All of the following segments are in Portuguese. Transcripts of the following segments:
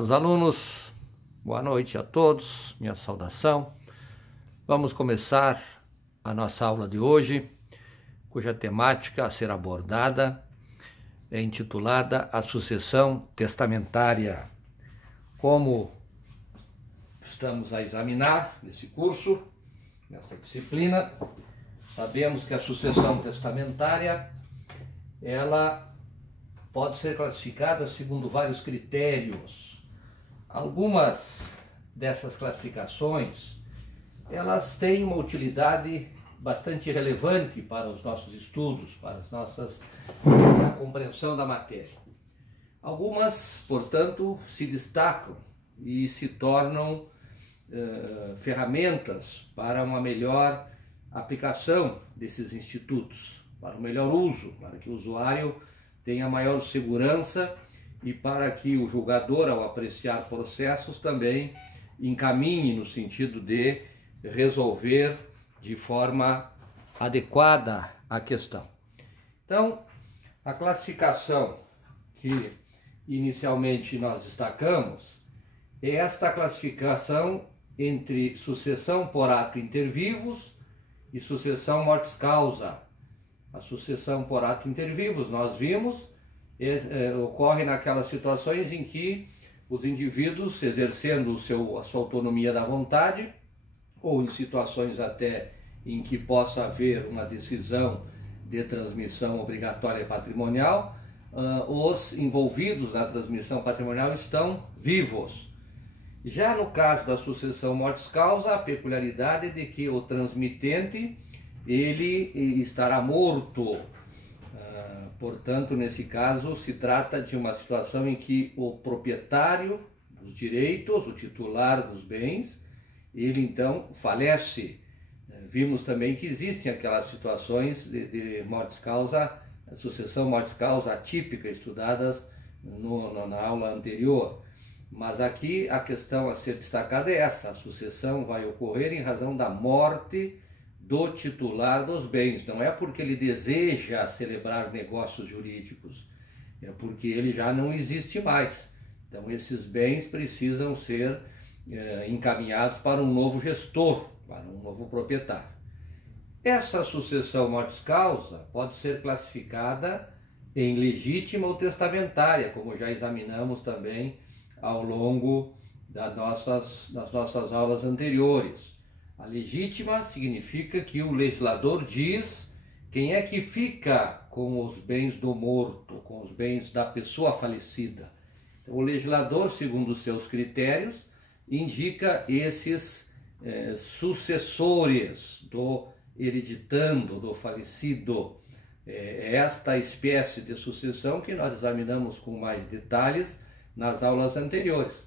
Os alunos, boa noite a todos, minha saudação. Vamos começar a nossa aula de hoje, cuja temática a ser abordada é intitulada A Sucessão Testamentária. Como estamos a examinar nesse curso, nessa disciplina, sabemos que a sucessão testamentária, ela pode ser classificada segundo vários critérios. Algumas dessas classificações, elas têm uma utilidade bastante relevante para os nossos estudos, para a compreensão da matéria. Algumas, portanto, se destacam e se tornam ferramentas para uma melhor aplicação desses institutos, para o melhor uso, para que o usuário tenha maior segurança e para que o julgador, ao apreciar processos, também encaminhe no sentido de resolver de forma adequada a questão. Então, a classificação que inicialmente nós destacamos é esta classificação entre sucessão por ato inter vivos e sucessão mortis causa. A sucessão por ato inter vivos, nós vimos, ocorre naquelas situações em que os indivíduos, exercendo a sua autonomia da vontade, ou em situações até em que possa haver uma decisão de transmissão obrigatória patrimonial, os envolvidos na transmissão patrimonial estão vivos. Já no caso da sucessão mortis causa, a peculiaridade é de que o transmitente ele estará morto. Portanto, nesse caso, se trata de uma situação em que o proprietário dos direitos, o titular dos bens, ele então falece. Vimos também que existem aquelas situações de mortis causa, sucessão mortis causa atípica, estudadas na aula anterior. Mas aqui a questão a ser destacada é essa: a sucessão vai ocorrer em razão da morte do titular dos bens. Não é porque ele deseja celebrar negócios jurídicos, é porque ele já não existe mais. Então esses bens precisam ser encaminhados para um novo gestor, para um novo proprietário. Essa sucessão mortis causa pode ser classificada em legítima ou testamentária, como já examinamos também ao longo das nossas aulas anteriores. A legítima significa que o legislador diz quem é que fica com os bens do morto, com os bens da pessoa falecida. Então, o legislador, segundo os seus critérios, indica esses sucessores do hereditando, do falecido. É esta espécie de sucessão que nós examinamos com mais detalhes nas aulas anteriores.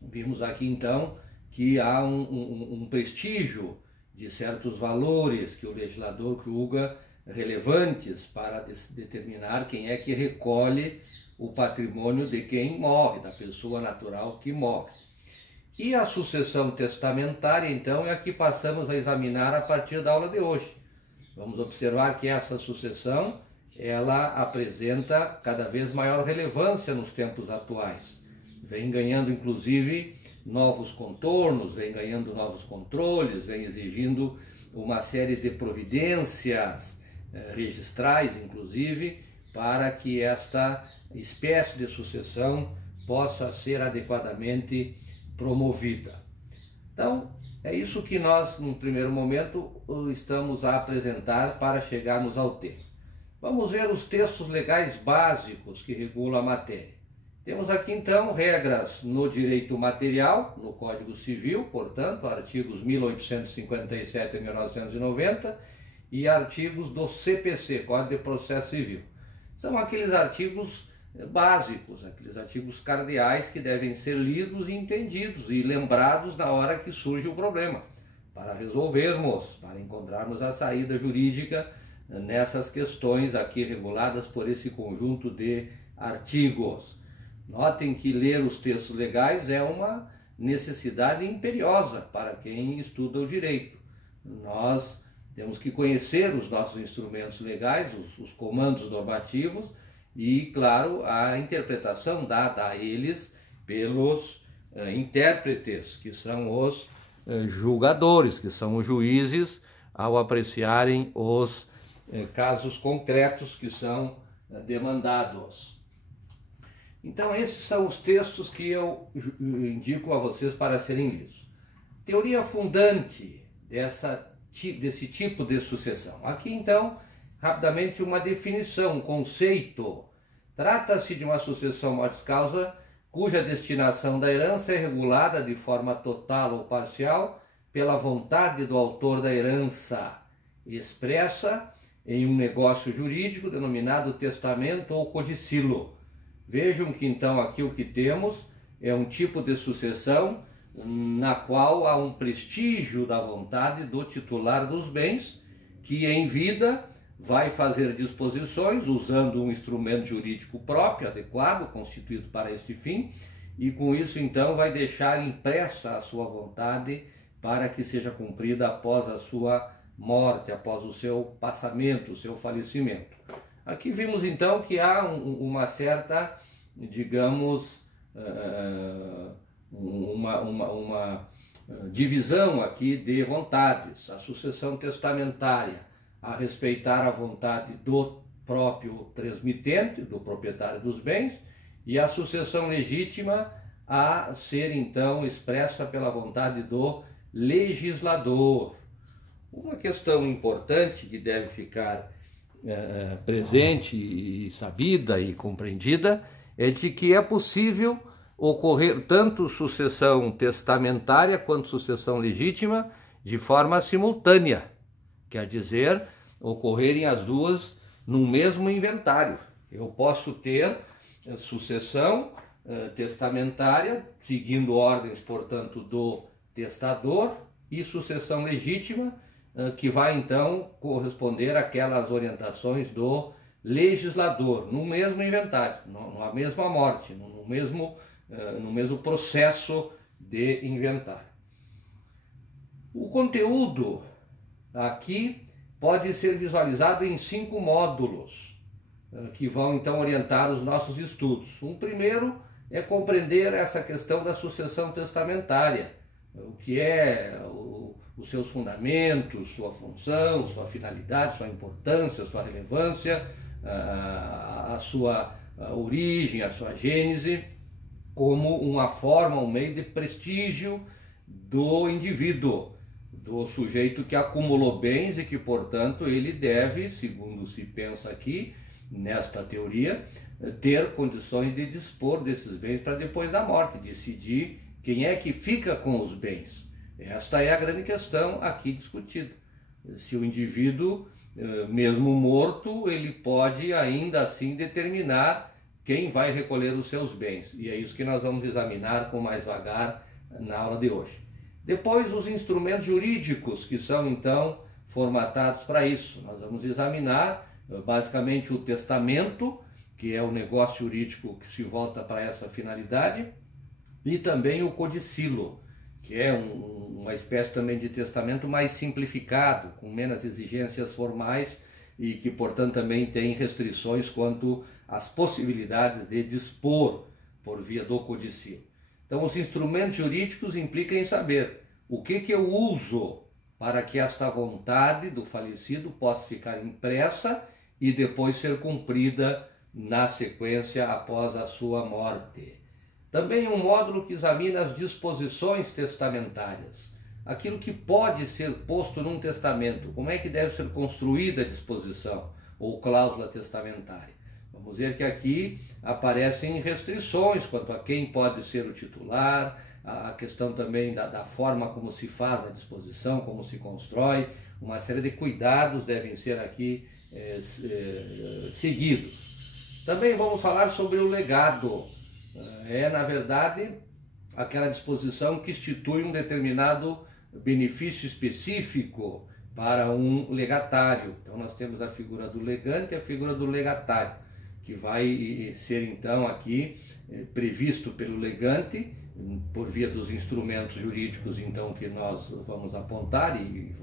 Vimos aqui então que há um prestígio de certos valores que o legislador julga relevantes para determinar quem é que recolhe o patrimônio de quem morre, da pessoa natural que morre. E a sucessão testamentária, então, é a que passamos a examinar a partir da aula de hoje. Vamos observar que essa sucessão, ela apresenta cada vez maior relevância nos tempos atuais. Vem ganhando, inclusive, novos contornos, vem ganhando novos controles, vem exigindo uma série de providências registrais, inclusive, para que esta espécie de sucessão possa ser adequadamente promovida. Então, é isso que nós, no primeiro momento, estamos a apresentar para chegarmos ao tema. Vamos ver os textos legais básicos que regulam a matéria. Temos aqui, então, regras no direito material, no Código Civil, portanto, artigos 1857 e 1990, e artigos do CPC, Código de Processo Civil. São aqueles artigos básicos, aqueles artigos cardeais que devem ser lidos e entendidos e lembrados na hora que surge o problema, para resolvermos, para encontrarmos a saída jurídica nessas questões aqui reguladas por esse conjunto de artigos. Notem que ler os textos legais é uma necessidade imperiosa para quem estuda o direito. Nós temos que conhecer os nossos instrumentos legais, os comandos normativos e, claro, a interpretação dada a eles pelos intérpretes, que são os julgadores, que são os juízes, ao apreciarem os casos concretos que são demandados. Então, esses são os textos que eu indico a vocês para serem lidos. Teoria fundante desse tipo de sucessão. Aqui, então, rapidamente uma definição, um conceito. Trata-se de uma sucessão mortis causa cuja destinação da herança é regulada de forma total ou parcial pela vontade do autor da herança, expressa em um negócio jurídico denominado testamento ou codicilo. Vejam que então aqui o que temos é um tipo de sucessão na qual há um prestígio da vontade do titular dos bens, que em vida vai fazer disposições usando um instrumento jurídico próprio, adequado, constituído para este fim, e com isso então vai deixar impressa a sua vontade para que seja cumprida após a sua morte, após o seu passamento, o seu falecimento. Aqui vimos então que há uma certa, digamos, uma divisão aqui de vontades. A sucessão testamentária a respeitar a vontade do próprio transmitente, do proprietário dos bens, e a sucessão legítima a ser então expressa pela vontade do legislador. Uma questão importante que deve ficar presente e sabida e compreendida é de que é possível ocorrer tanto sucessão testamentária quanto sucessão legítima de forma simultânea. Quer dizer, ocorrerem as duas no mesmo inventário. Eu posso ter sucessão testamentária, seguindo ordens, portanto, do testador, e sucessão legítima, que vai então corresponder àquelas orientações do legislador, no mesmo inventário, na mesma morte, no mesmo processo de inventário. O conteúdo aqui pode ser visualizado em 5 módulos, que vão então orientar os nossos estudos. Um primeiro é compreender essa questão da sucessão testamentária, o que é os seus fundamentos, sua função, sua finalidade, sua importância, sua relevância, a sua origem, a sua gênese, como uma forma, um meio de prestígio do indivíduo, do sujeito que acumulou bens e que, portanto, ele deve, segundo se pensa aqui, nesta teoria, ter condições de dispor desses bens para depois da morte, decidir quem é que fica com os bens. Esta é a grande questão aqui discutida. Se o indivíduo, mesmo morto, ele pode ainda assim determinar quem vai recolher os seus bens. E é isso que nós vamos examinar com mais vagar na aula de hoje. Depois, os instrumentos jurídicos que são então formatados para isso. Nós vamos examinar basicamente o testamento, que é o negócio jurídico que se volta para essa finalidade, e também o codicilo, que é uma espécie também de testamento mais simplificado, com menos exigências formais e que, portanto, também tem restrições quanto às possibilidades de dispor por via do codicilo. Então, os instrumentos jurídicos implicam em saber o que eu uso para que esta vontade do falecido possa ficar impressa e depois ser cumprida na sequência após a sua morte. Também um módulo que examina as disposições testamentárias, aquilo que pode ser posto num testamento, como é que deve ser construída a disposição ou cláusula testamentária. Vamos ver que aqui aparecem restrições quanto a quem pode ser o titular, a questão também da forma como se faz a disposição, como se constrói, uma série de cuidados devem ser aqui seguidos. Também vamos falar sobre o legado. Na verdade, aquela disposição que institui um determinado benefício específico para um legatário. Então nós temos a figura do legante e a figura do legatário, que vai ser então aqui previsto pelo legante, por via dos instrumentos jurídicos então que nós vamos apontar e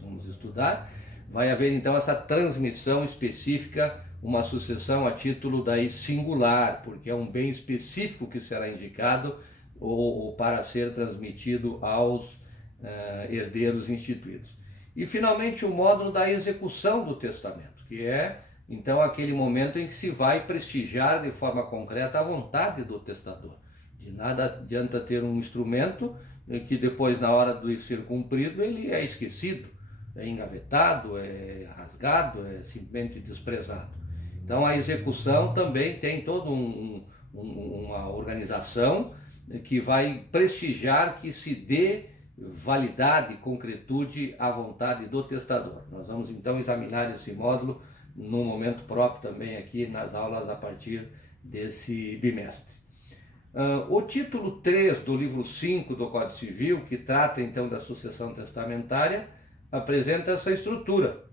vamos estudar. Vai haver então essa transmissão específica uma sucessão a título daí singular, porque é um bem específico que será indicado ou para ser transmitido aos herdeiros instituídos. E finalmente o módulo da execução do testamento, que é então aquele momento em que se vai prestigiar de forma concreta a vontade do testador. De nada adianta ter um instrumento que depois, na hora de ser cumprido, ele é esquecido, é engavetado, é rasgado, é simplesmente desprezado. Então a execução também tem toda uma organização que vai prestigiar que se dê validade, concretude à vontade do testador. Nós vamos então examinar esse módulo num momento próprio também aqui nas aulas a partir desse bimestre. O título 3 do livro 5 do Código Civil, que trata então da sucessão testamentária, apresenta essa estrutura.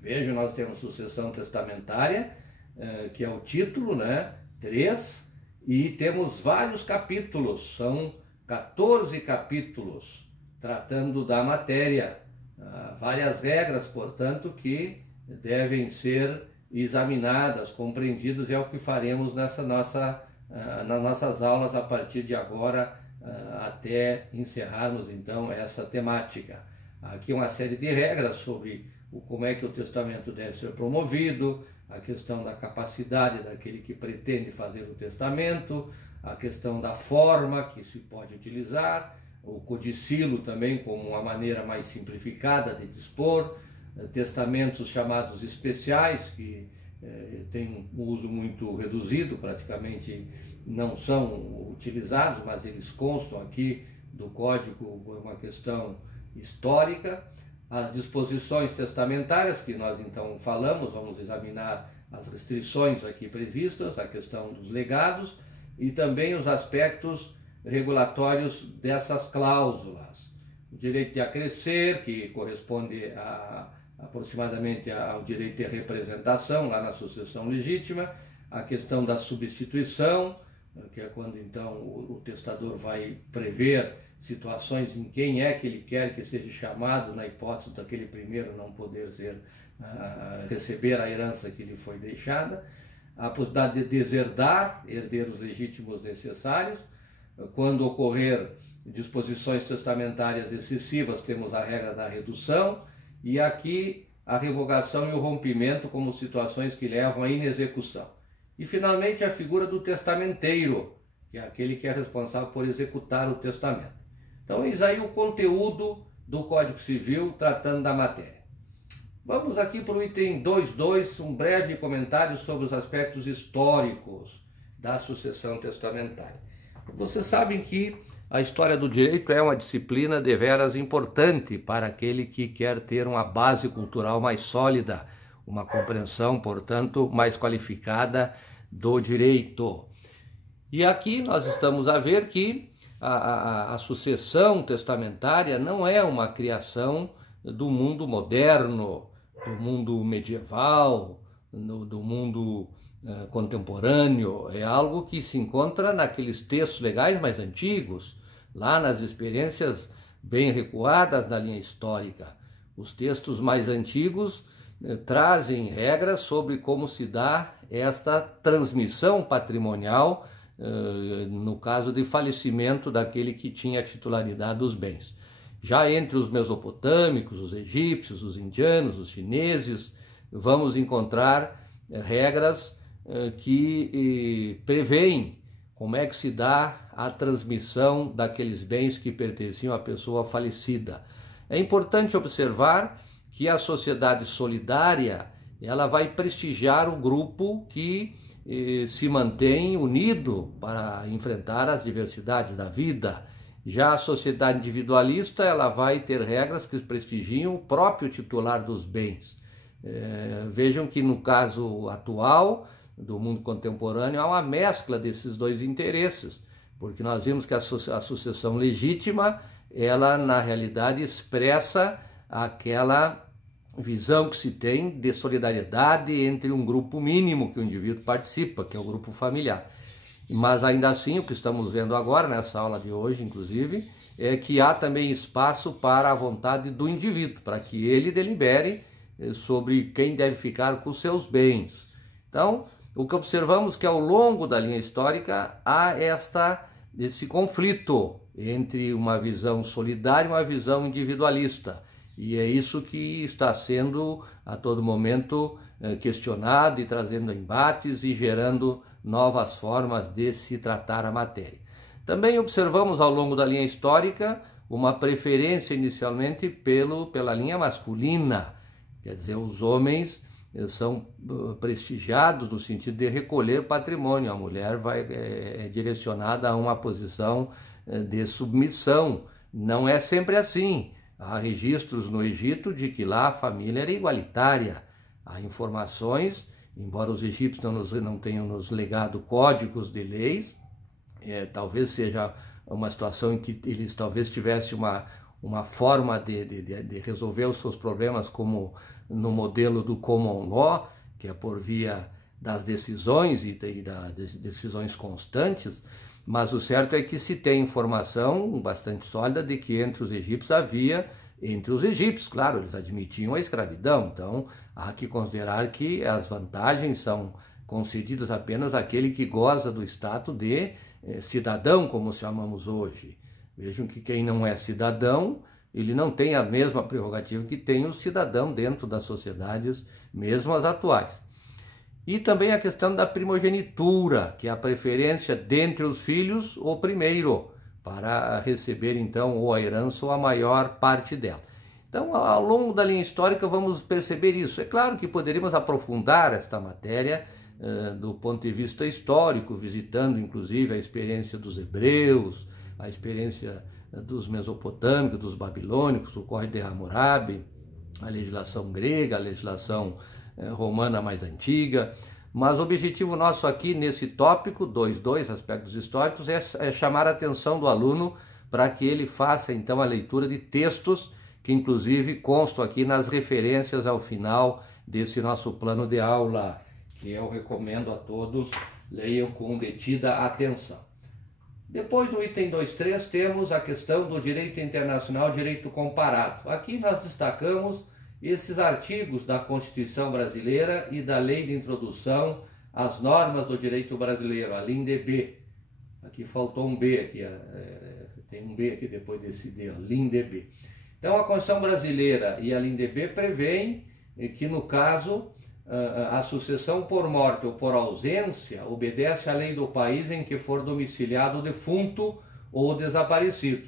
Veja, nós temos sucessão testamentária, que é o título, né, 3, e temos vários capítulos, são 14 capítulos tratando da matéria, várias regras, portanto, que devem ser examinadas, compreendidas, e é o que faremos nas nossas aulas a partir de agora, até encerrarmos então essa temática. Aqui uma série de regras sobre como é que o testamento deve ser promovido, a questão da capacidade daquele que pretende fazer o testamento, a questão da forma que se pode utilizar, o codicilo também como uma maneira mais simplificada de dispor, testamentos chamados especiais, que têm um uso muito reduzido, praticamente não são utilizados, mas eles constam aqui do Código por uma questão histórica. As disposições testamentárias, que nós então falamos, vamos examinar as restrições aqui previstas, a questão dos legados e também os aspectos regulatórios dessas cláusulas. O direito de acrescer, que corresponde aproximadamente ao direito de representação, lá na sucessão legítima, a questão da substituição, que é quando então o testador vai prever situações em quem é que ele quer que seja chamado, na hipótese daquele primeiro não poder receber a herança que lhe foi deixada, a possibilidade de deserdar herdeiros legítimos necessários. Quando ocorrer disposições testamentárias excessivas, temos a regra da redução, e aqui a revogação e o rompimento como situações que levam à inexecução. E finalmente a figura do testamenteiro, que é aquele que é responsável por executar o testamento. Então eis aí o conteúdo do Código Civil tratando da matéria. Vamos aqui para o item 2.2, um breve comentário sobre os aspectos históricos da sucessão testamentária. Vocês sabem que a história do direito é uma disciplina deveras importante para aquele que quer ter uma base cultural mais sólida, uma compreensão, portanto, mais qualificada do direito. E aqui nós estamos a ver que a sucessão testamentária não é uma criação do mundo moderno, do mundo medieval, do mundo contemporâneo. É algo que se encontra naqueles textos legais mais antigos, lá nas experiências bem recuadas na linha histórica. Os textos mais antigos trazem regras sobre como se dá esta transmissão patrimonial no caso de falecimento daquele que tinha a titularidade dos bens. Já entre os mesopotâmicos, os egípcios, os indianos, os chineses, vamos encontrar regras que preveem como é que se dá a transmissão daqueles bens que pertenciam à pessoa falecida. É importante observar que a sociedade solidária ela vai prestigiar o grupo que se mantém unido para enfrentar as diversidades da vida. Já a sociedade individualista ela vai ter regras que prestigiam o próprio titular dos bens. Vejam que no caso atual do mundo contemporâneo há uma mescla desses dois interesses, porque nós vimos que a sucessão legítima ela na realidade expressa aquela visão que se tem de solidariedade entre um grupo mínimo que o indivíduo participa, que é o grupo familiar. Mas ainda assim, o que estamos vendo agora, nessa aula de hoje, inclusive, é que há também espaço para a vontade do indivíduo, para que ele delibere sobre quem deve ficar com seus bens. Então, o que observamos é que ao longo da linha histórica há esse conflito entre uma visão solidária e uma visão individualista. E é isso que está sendo a todo momento questionado e trazendo embates e gerando novas formas de se tratar a matéria. Também observamos ao longo da linha histórica uma preferência inicialmente pela linha masculina, quer dizer, os homens são prestigiados no sentido de recolher patrimônio, a mulher é direcionada a uma posição de submissão. Não é sempre assim. Há registros no Egito de que lá a família era igualitária. Há informações, embora os egípcios não tenham nos legado códigos de leis, talvez seja uma situação em que eles talvez tivessem uma forma de resolver os seus problemas como no modelo do common law, que é por via das decisões e das decisões constantes, mas o certo é que se tem informação bastante sólida de que entre os egípcios, claro, eles admitiam a escravidão, então há que considerar que as vantagens são concedidas apenas àquele que goza do status de cidadão, como chamamos hoje. Vejam que quem não é cidadão, ele não tem a mesma prerrogativa que tem o cidadão dentro das sociedades, mesmo as atuais. E também a questão da primogenitura, que é a preferência dentre os filhos, o primeiro, para receber então ou a herança ou a maior parte dela. Então, ao longo da linha histórica, vamos perceber isso. É claro que poderíamos aprofundar esta matéria do ponto de vista histórico, visitando inclusive a experiência dos hebreus, a experiência dos mesopotâmicos, dos babilônicos, o Código de Hammurabi, a legislação grega, a legislação romana mais antiga, mas o objetivo nosso aqui nesse tópico 2.2, aspectos históricos, é chamar a atenção do aluno para que ele faça então a leitura de textos que inclusive constam aqui nas referências ao final desse nosso plano de aula, que eu recomendo a todos leiam com detida atenção. Depois, no item 2.3, temos a questão do direito internacional, direito comparado. Aqui nós destacamos esses artigos da Constituição Brasileira e da Lei de Introdução às Normas do Direito Brasileiro, a LINDB. Aqui faltou um B, aqui, tem um B aqui depois desse D, LINDB. Então, a Constituição Brasileira e a LINDB prevêem que, no caso, a sucessão por morte ou por ausência obedece à lei do país em que for domiciliado o defunto ou desaparecido.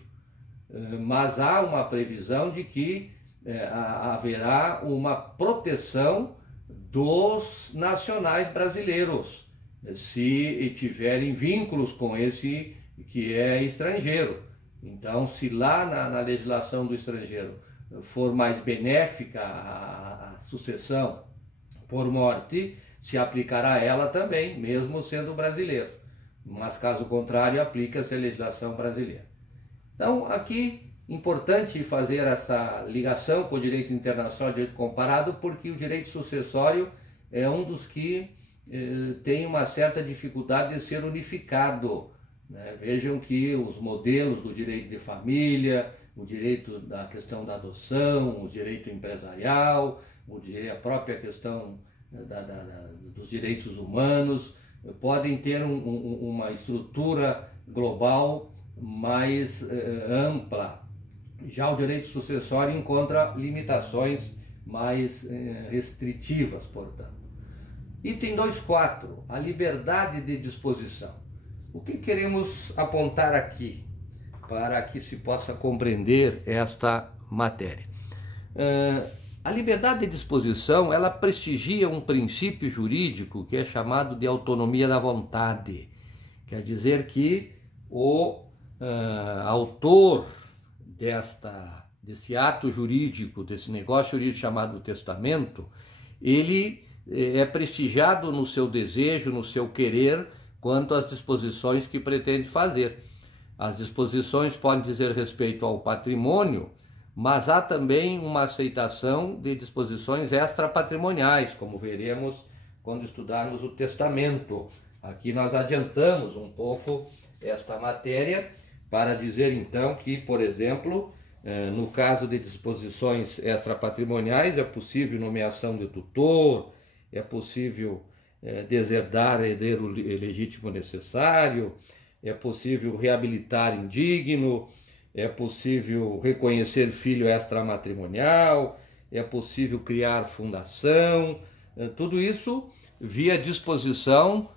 Mas há uma previsão de que haverá uma proteção dos nacionais brasileiros, se tiverem vínculos com esse que é estrangeiro. Então, se lá na legislação do estrangeiro for mais benéfica a sucessão por morte, se aplicará a ela também, mesmo sendo brasileiro. Mas, caso contrário, aplica-se a legislação brasileira. Então, aqui, importante fazer essa ligação com o direito internacional, direito comparado, porque o direito sucessório é um dos que tem uma certa dificuldade de ser unificado. Vejam que os modelos do direito de família, o direito da questão da adoção, o direito empresarial, a própria questão dos direitos humanos, podem ter uma estrutura global mais ampla. Já o direito sucessório encontra limitações mais restritivas, portanto. Item 2.4, a liberdade de disposição. O que queremos apontar aqui para que se possa compreender esta matéria? A liberdade de disposição, ela prestigia um princípio jurídico que é chamado de autonomia da vontade. Quer dizer que o autor desse ato jurídico, desse negócio jurídico chamado testamento, ele é prestigiado no seu desejo, no seu querer, quanto às disposições que pretende fazer. As disposições podem dizer respeito ao patrimônio, mas há também uma aceitação de disposições extrapatrimoniais, como veremos quando estudarmos o testamento. Aqui nós adiantamos um pouco esta matéria para dizer então que, por exemplo, no caso de disposições extrapatrimoniais, é possível nomeação de tutor, é possível deserdar herdeiro legítimo necessário, é possível reabilitar indigno, é possível reconhecer filho extramatrimonial, é possível criar fundação, tudo isso via disposição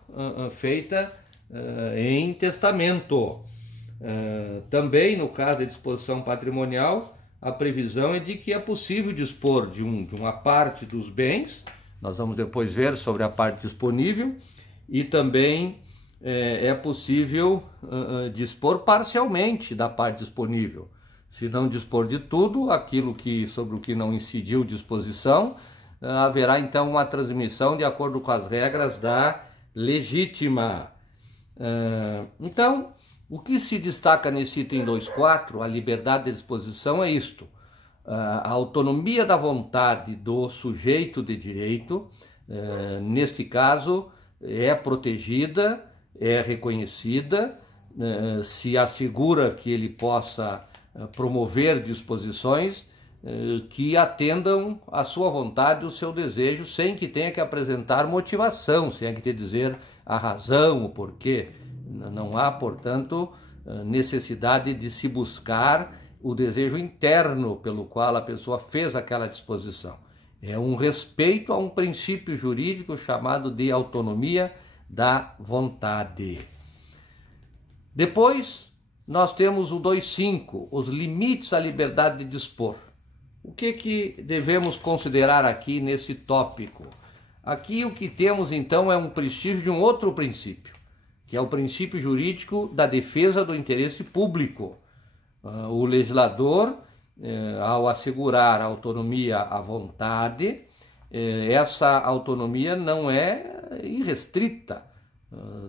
feita em testamento. Também, no caso da disposição patrimonial, a previsão é de que é possível dispor de uma parte dos bens, nós vamos depois ver sobre a parte disponível, e também é possível dispor parcialmente da parte disponível. Se não dispor de tudo, aquilo sobre o que não incidiu disposição, haverá então uma transmissão de acordo com as regras da legítima. Então, o que se destaca nesse item 2.4, a liberdade de disposição, é isto: a autonomia da vontade do sujeito de direito, neste caso, é protegida, é reconhecida, se assegura que ele possa promover disposições que atendam à sua vontade, o seu desejo, sem que tenha que apresentar motivação, sem que tenha que dizer a razão, o porquê. Não há, portanto, necessidade de se buscar o desejo interno pelo qual a pessoa fez aquela disposição. É um respeito a um princípio jurídico chamado de autonomia da vontade. Depois, nós temos o 2.5, os limites à liberdade de dispor. O que devemos considerar aqui nesse tópico? Aqui o que temos então é um prestígio de um outro princípio, que é o princípio jurídico da defesa do interesse público. O legislador, ao assegurar a autonomia à vontade, essa autonomia não é irrestrita,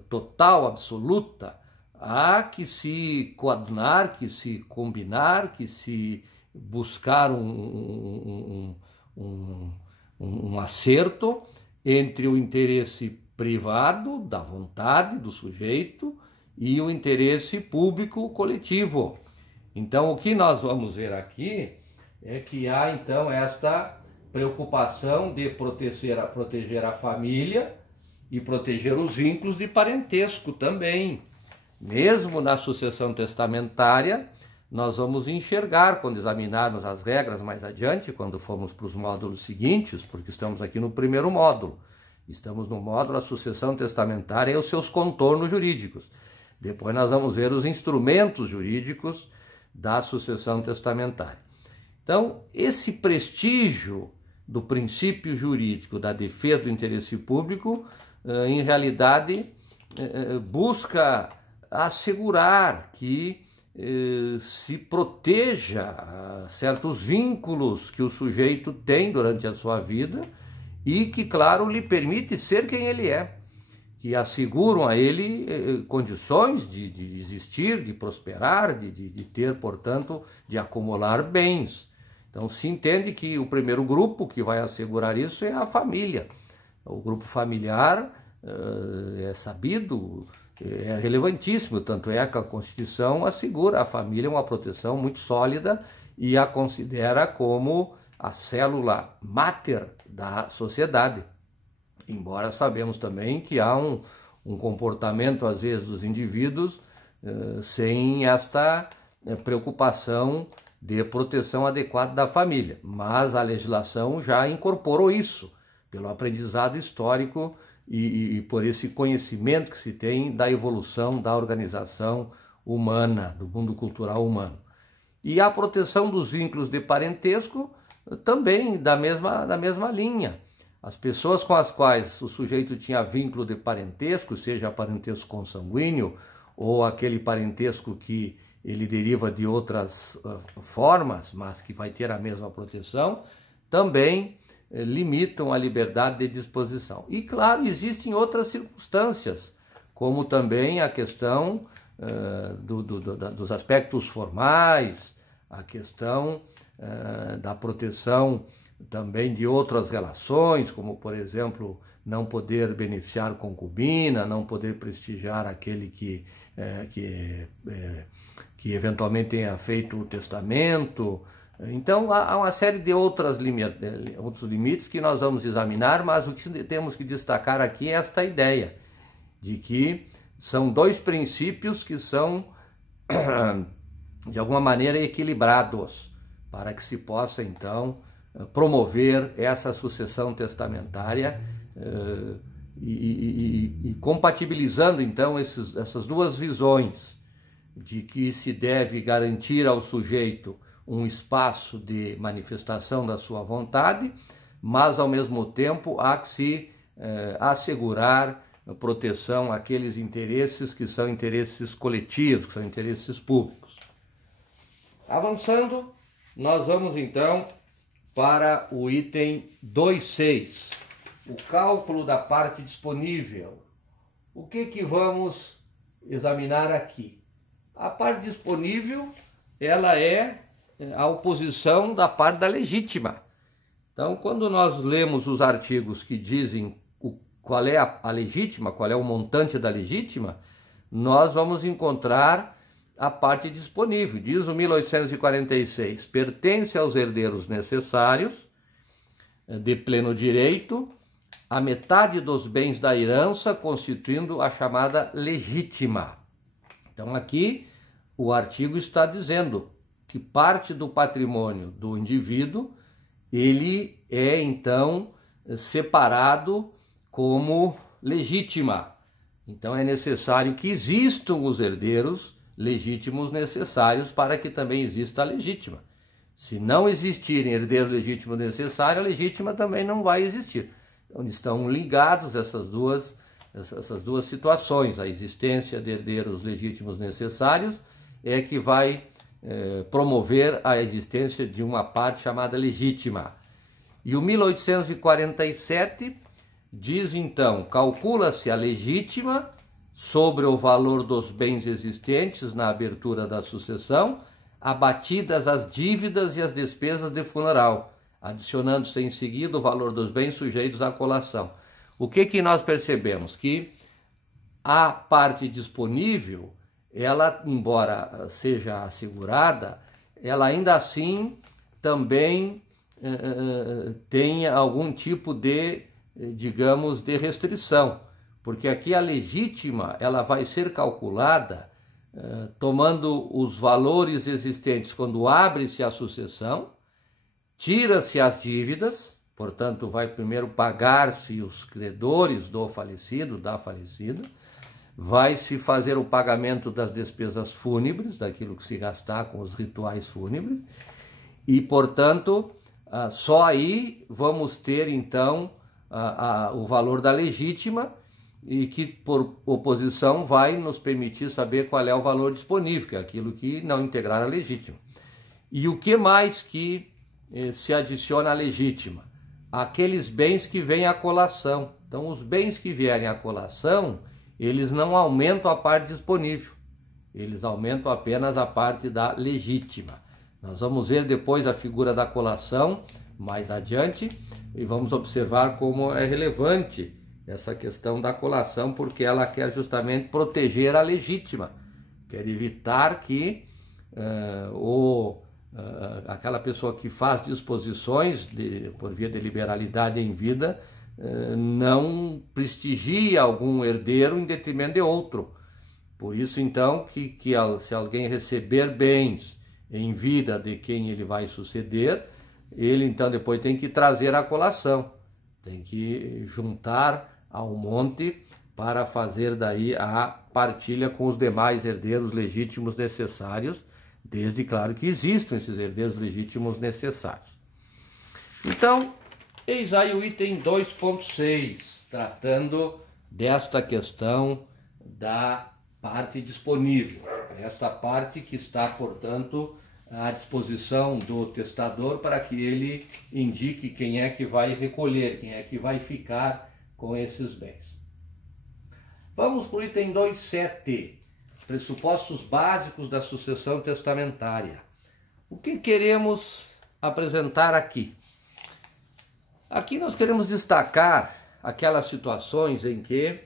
total, absoluta. Há que se coadunar, que se combinar, que se buscar um acerto entre o interesse privado, da vontade do sujeito, e o interesse público coletivo. Então, o que nós vamos ver aqui é que há, então, esta preocupação de proteger a família e proteger os vínculos de parentesco também. Mesmo na sucessão testamentária, nós vamos enxergar, quando examinarmos as regras mais adiante, quando formos para os módulos seguintes, porque estamos aqui no primeiro módulo. Estamos no módulo da sucessão testamentária e os seus contornos jurídicos. Depois nós vamos ver os instrumentos jurídicos da sucessão testamentária. Então, esse prestígio do princípio jurídico da defesa do interesse público, em realidade, busca assegurar que se proteja certos vínculos que o sujeito tem durante a sua vida e que, claro, lhe permite ser quem ele é, que asseguram a ele condições de existir, de prosperar, de ter, portanto, de acumular bens. Então, se entende que o primeiro grupo que vai assegurar isso é a família. O grupo familiar é sabido, é relevantíssimo, tanto é que a Constituição assegura à família uma proteção muito sólida e a considera como a célula máter da sociedade. Embora sabemos também que há um comportamento, às vezes, dos indivíduos sem esta preocupação de proteção adequada da família. Mas a legislação já incorporou isso, pelo aprendizado histórico e por esse conhecimento que se tem da evolução da organização humana, do mundo cultural humano. E a proteção dos vínculos de parentesco também da mesma linha. As pessoas com as quais o sujeito tinha vínculo de parentesco, seja parentesco consanguíneo ou aquele parentesco que ele deriva de outras formas, mas que vai ter a mesma proteção, também limitam a liberdade de disposição. E, claro, existem outras circunstâncias, como também a questão dos aspectos formais, a questão da proteção também de outras relações, como, por exemplo, não poder beneficiar concubina, não poder prestigiar aquele que eventualmente tenha feito o testamento, Então, há uma série de outros limites que nós vamos examinar, mas o que temos que destacar aqui é esta ideia de que são dois princípios que são, de alguma maneira, equilibrados, para que se possa, então, promover essa sucessão testamentária e compatibilizando, então, essas duas visões de que se deve garantir ao sujeito um espaço de manifestação da sua vontade, mas, ao mesmo tempo, há que se assegurar proteção àqueles interesses que são interesses coletivos, que são interesses públicos. Avançando, nós vamos, então, para o item 2.6, o cálculo da parte disponível. O que vamos examinar aqui? A parte disponível, ela é a oposição da parte da legítima. Então, quando nós lemos os artigos que dizem qual é a legítima, qual é o montante da legítima, nós vamos encontrar a parte disponível. Diz o 1846, pertence aos herdeiros necessários, de pleno direito, a metade dos bens da herança, constituindo a chamada legítima. Então, aqui o artigo está dizendo que parte do patrimônio do indivíduo, ele é, então, separado como legítima. Então, é necessário que existam os herdeiros legítimos necessários para que também exista a legítima. Se não existirem herdeiros legítimos necessários, a legítima também não vai existir. Então, estão ligados essas duas situações. A existência de herdeiros legítimos necessários é que vai promover a existência de uma parte chamada legítima. E o 1847 diz, então, calcula-se a legítima sobre o valor dos bens existentes na abertura da sucessão, abatidas as dívidas e as despesas de funeral, adicionando-se em seguida o valor dos bens sujeitos à colação. O que nós percebemos? Que a parte disponível, ela, embora seja assegurada, ela ainda assim também tem algum tipo de, digamos, de restrição, porque aqui a legítima ela vai ser calculada tomando os valores existentes quando abre-se a sucessão, tira-se as dívidas, portanto vai primeiro pagar-se os credores do falecido, da falecida, vai se fazer o pagamento das despesas fúnebres, daquilo que se gastar com os rituais fúnebres, e portanto só aí vamos ter então o valor da legítima, e que por oposição vai nos permitir saber qual é o valor disponível, que é aquilo que não integrar a legítima. E o que mais que se adiciona à legítima? Aqueles bens que vêm à colação. Então, os bens que vierem à colação, eles não aumentam a parte disponível, eles aumentam apenas a parte da legítima. Nós vamos ver depois a figura da colação mais adiante e vamos observar como é relevante essa questão da colação, porque ela quer justamente proteger a legítima, quer evitar que aquela pessoa que faz disposições por via de liberalidade em vida não prestigie algum herdeiro em detrimento de outro. Por isso, então, que se alguém receber bens em vida de quem ele vai suceder, ele, então, depois tem que trazer a colação, tem que juntar ao monte para fazer daí a partilha com os demais herdeiros legítimos necessários, desde, claro, que existam esses herdeiros legítimos necessários. Então, eis aí o item 2.6, tratando desta questão da parte disponível. Esta parte que está, portanto, à disposição do testador para que ele indique quem é que vai recolher, quem é que vai ficar com esses bens. Vamos para o item 2.7, pressupostos básicos da sucessão testamentária. O que queremos apresentar aqui? Aqui nós queremos destacar aquelas situações em que,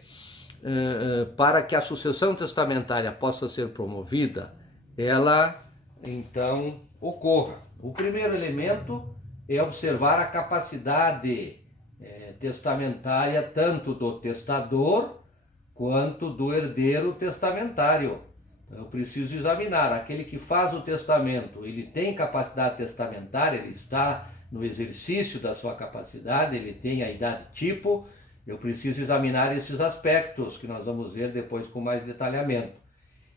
para que a sucessão testamentária possa ser promovida, ela então ocorra. O primeiro elemento é observar a capacidade testamentária tanto do testador quanto do herdeiro testamentário. Então, eu preciso examinar, aquele que faz o testamento, ele tem capacidade testamentária, ele está no exercício da sua capacidade, ele tem a idade tipo. Eu preciso examinar esses aspectos que nós vamos ver depois com mais detalhamento.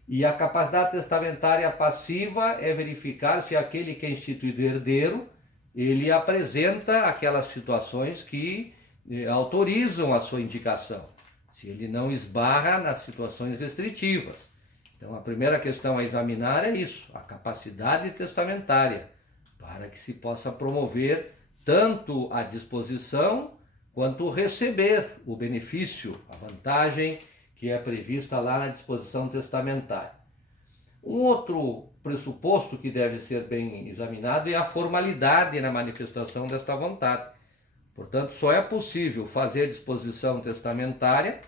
E a capacidade testamentária passiva é verificar se aquele que é instituído herdeiro, ele apresenta aquelas situações que autorizam a sua indicação, se ele não esbarra nas situações restritivas. Então a primeira questão a examinar é isso, a capacidade testamentária, para que se possa promover tanto a disposição quanto receber o benefício, a vantagem que é prevista lá na disposição testamentária. Um outro pressuposto que deve ser bem examinado é a formalidade na manifestação desta vontade. Portanto, só é possível fazer disposição testamentária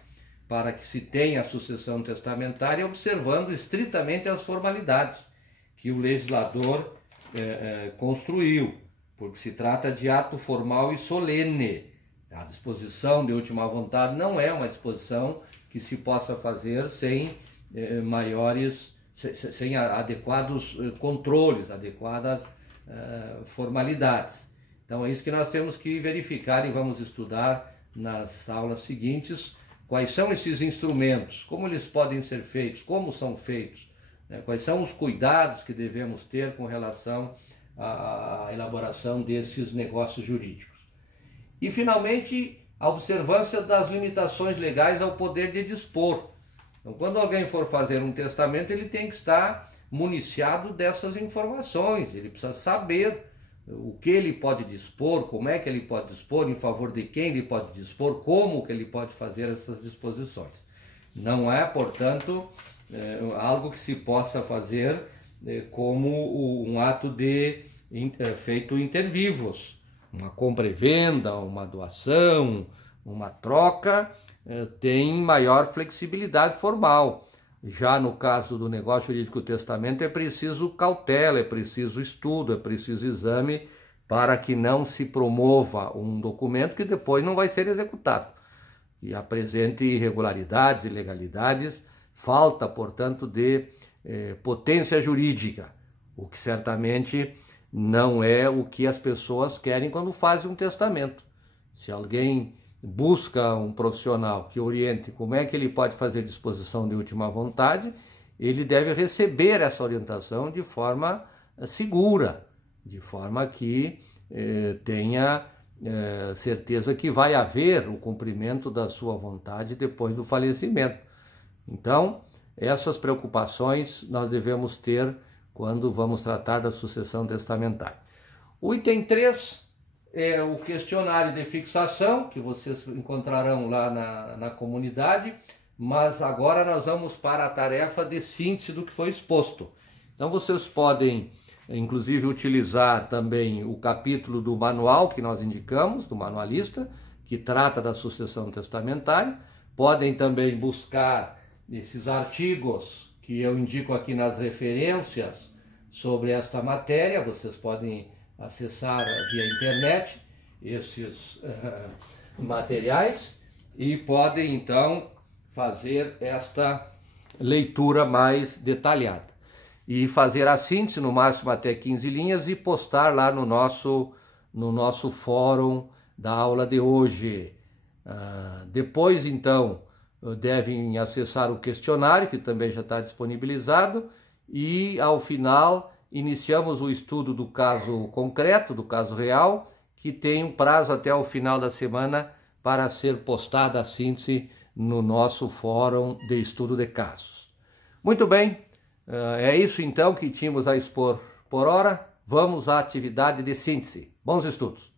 para que se tenha a sucessão testamentária observando estritamente as formalidades que o legislador construiu, porque se trata de ato formal e solene. A disposição de última vontade não é uma disposição que se possa fazer sem sem adequados controles, adequadas formalidades. Então é isso que nós temos que verificar e vamos estudar nas aulas seguintes, quais são esses instrumentos, como eles podem ser feitos, como são feitos, né? Quais são os cuidados que devemos ter com relação à elaboração desses negócios jurídicos. E, finalmente, a observância das limitações legais ao poder de dispor. Então, quando alguém for fazer um testamento, ele tem que estar municiado dessas informações, ele precisa saber o que ele pode dispor, como é que ele pode dispor, em favor de quem ele pode dispor, como que ele pode fazer essas disposições. Não é, portanto, algo que se possa fazer como um ato feito inter vivos. Uma compra e venda, uma doação, uma troca, tem maior flexibilidade formal. Já no caso do negócio jurídico testamento é preciso cautela, é preciso estudo, é preciso exame para que não se promova um documento que depois não vai ser executado. E apresente irregularidades, ilegalidades, falta, portanto, de potência jurídica, o que certamente não é o que as pessoas querem quando fazem um testamento. Se alguém busca um profissional que oriente como é que ele pode fazer disposição de última vontade, ele deve receber essa orientação de forma segura, de forma que tenha certeza que vai haver o cumprimento da sua vontade depois do falecimento. Então, essas preocupações nós devemos ter quando vamos tratar da sucessão testamentária. O item 3 é o questionário de fixação, que vocês encontrarão lá na comunidade, mas agora nós vamos para a tarefa de síntese do que foi exposto. Então vocês podem, inclusive, utilizar também o capítulo do manual que nós indicamos, do manualista, que trata da sucessão testamentária. Podem também buscar esses artigos que eu indico aqui nas referências sobre esta matéria. Vocês podem acessar via internet esses materiais e podem então fazer esta leitura mais detalhada e fazer a síntese no máximo até 15 linhas e postar lá no nosso fórum da aula de hoje. Depois então devem acessar o questionário, que também já está disponibilizado, e ao final iniciamos o estudo do caso concreto, do caso real, que tem um prazo até o final da semana para ser postada a síntese no nosso fórum de estudo de casos. Muito bem, é isso então que tínhamos a expor por hora. Vamos à atividade de síntese. Bons estudos!